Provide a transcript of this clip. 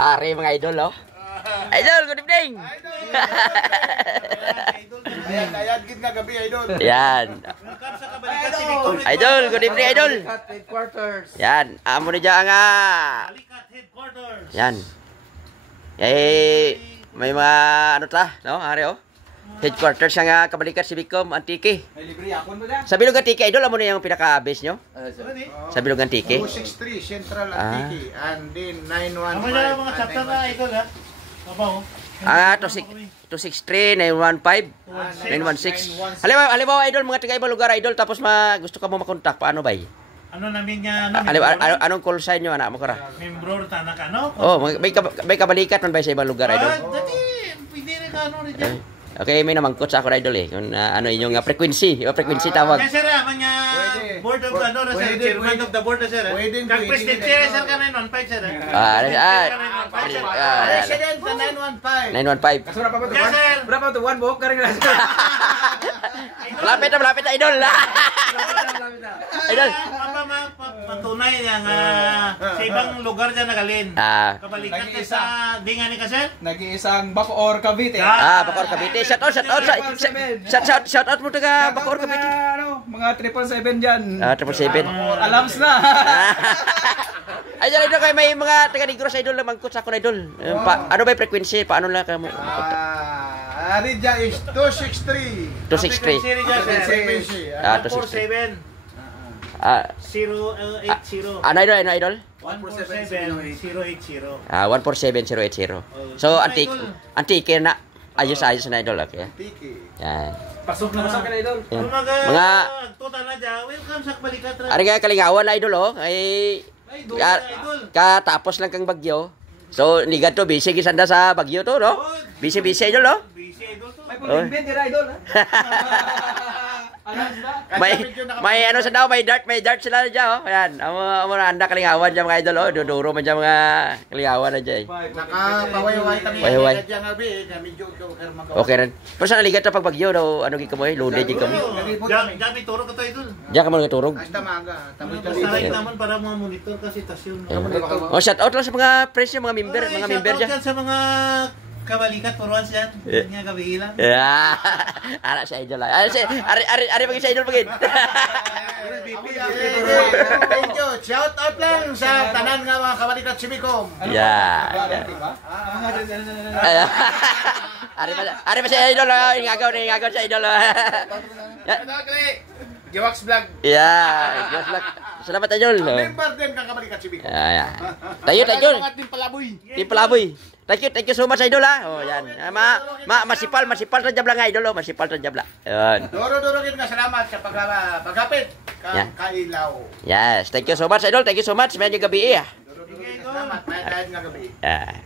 Ari mga idol, oh. Idol, good evening. Ayan, gid nga gabi, idol. Yan. Idol, good evening, idol. Headquarters. Yan, amo na dyan nga. Yan. May mga ano ta, no? Ari, oh. Headquarters nga kabalikat si Bicom Antique. May libre akon mo da? Sa Bilog Antique, idol, amo na yung pinaka-base nyo? Sa Bilog Antique. 263 Central Antique and then 915. Ano na mga chapter na idol ha? Kabaw. 263, 915, 916. Halimbawa, idol, mga taga-ibang lugar, idol, tapos gusto ka mo makontak, paano ba? Ano namin niya? Anong call sign nyo, anak mo ka? Membro tanak ano? Oh, may kabalikat man ba sa ibang lugar, idol? Dati, pwede rin ka ano rin dyan. Okay, may naman coach ako idol eh. Kung ano inyong frequency, frequency tawag. Kaya sir, manya board of ano na sir, chairman of the board na sir. Kag president sir, sir ka 915 sir. President sa 915. 915. Kasura pa ba to? Yes sir. Berapa to? One buhok ka rin lang. Malapit na idol. Idol. Patunay yang sa ibang lugar dyan nagalin. Kabalikat ka sa dingan ni ka sir? Nag-iisang Bacoor, Cavite. Bacoor Cavite. Shout out mo taga Bacoor Cavite. Mga 777 dyan. 777. Alams na. Idol kayo may mga taga Negros idol na mangkot sa ako idol. Ano ba yung frequency? Paano lang kayo? Ridja is 263. 263. 247. 080. Ano idol? 147-080. 147-080. So, antique na. Ayos na idol. Okay. Yan. Pasok na sa idol. Mga total na dyan. Welcome sa kabalikat. Ari nga kalingawan idol oh. Ay katapos lang kang bagyo. So, nigat to busy gisanda sa bagyo to, no? Busy idol, no? Busy idol to. May pag-invent dira idol, ha? may ano sa daw, may dart sila dyan, oh. Ayan, amo na anda kalingawan dyan mga idol, oh. Duduro man dyan mga kalingawan na dyan. Nakapaway-way kami. Way-way. Medyo Okay rin. Pero sa naligat na pagbagyo daw, ano gika mo eh, loaded gika mo. Dami turo ka to idol. Diyan ka mo naturog. Hasta maaga. Basahin naman para mga monitor kasi tasyon. Oh, shout out lang sa mga friends niyo, mga member dyan. Sa mga kabalikat puruan dyan. Nga gabi lang. Yeah. Anak sa idol lah. Ari pagi sa idol pagi. Thank you. Shout out lang sa tanan nga mga kabalikat si Bicom. Yeah. Ari pa sa idol, ingagaw sa idol. Giwax vlog. Yeah, Giwax vlog. Salamat idol. Member din kang kabalikat si Bicom. Yeah. Tayo. Tim Palaboy. Thank you so much idol ha. Oh, yan. Masipal sa jabla nga idol, oh. Masipal sa jabla. Yan. Doro gid nga salamat sa paghapit kailaw. Yes, thank you so much idol. Thank you so much. Medyo gabi eh. Salamat, may nga gabi. Yeah.